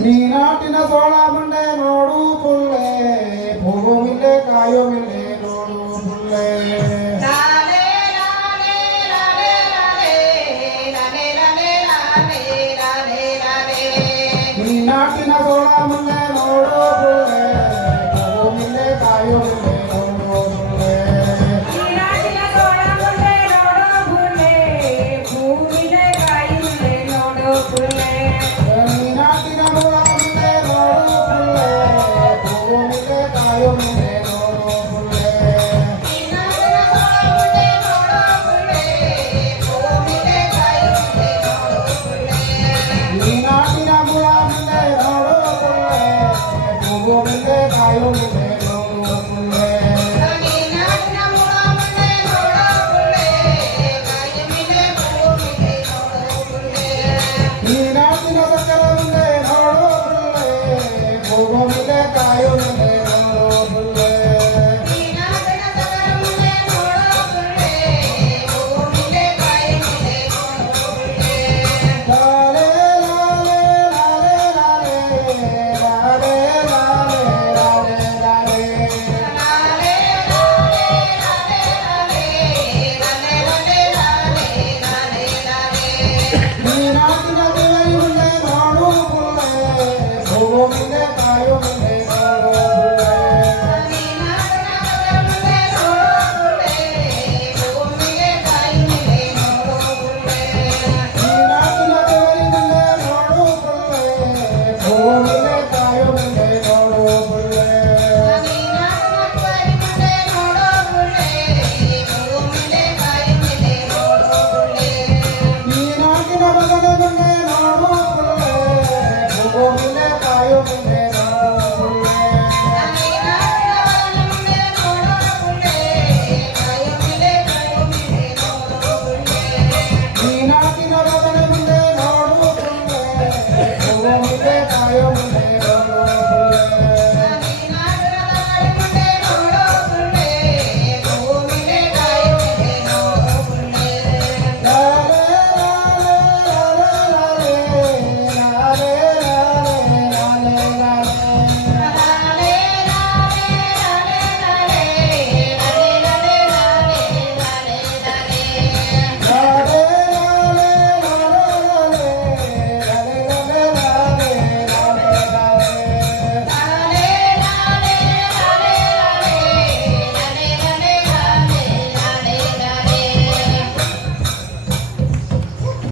ನೀ ನಾಟಿನ ಸೋಳ ಬಂಡೆ ನೋಡು ಪುಲ್ಲೆ ಹೋಗೋ ಮಿಲ್ಲೆ ಕಾಯೋ ಮಿಲ್ಲೆ ನೋಡು ಪುಲ್ಲೆ ನೀ ನಾಟಿನ ಸೋಳ ಬಂಡೆ ನೋಡು ಪುಲ್ಲೆ ಹೋಗೋ ಮಿಲ್ಲೆ ಕಾಯೋ ಮಿಲ್ಲೆ ನೋಡು ಪುಲ್ಲೆ ನೀ ನಾಟಿನ ಸೋಳ ಬಂಡೆ ನೋಡು ಪುಲ್ಲೆ ಹೋಗೋ ಮಿಲ್ಲೆ ಕಾಯೋ ಮಿಲ್ಲೆ ನೋಡು ಪುಲ್ಲೆ ನೀ ನಾಟಿನ ಸೋಳ ಬಂಡೆ ನೋಡು ಪುಲ್ಲೆ ಹೋಗೋ ಮಿಲ್ಲೆ ಕಾಯೋ ಮಿಲ್ಲೆ ನೋಡು ಪುಲ್ಲೆ ನೀ ನಾಟಿನ ಸಕ್ಕರ ಮುಂದೆ ನೋಡು ಪುಲ್ಲೆ ಹೋಗೋ ಮಿಲ್ಲೆ ಕಾಯೋ ಮಿಲ್ಲೆ ನೋಡು ಪುಲ್ಲೆ ಲಾಲೆ ಲಾಲೆ ಲಾಲೆ ಲಾಲೆ ಲಾಲೆ ಲಾಲೆ ಲಾಲೆ ನೀ ನಾಟಿನ ದೇವರಿ ಮುಂದೆ ನೋಡು ಪುಲ್ಲೆ ಹೋಗೋ ಮಿಲ್ಲೆ ಕಾಯೋ ಮಿಲ್ಲೆ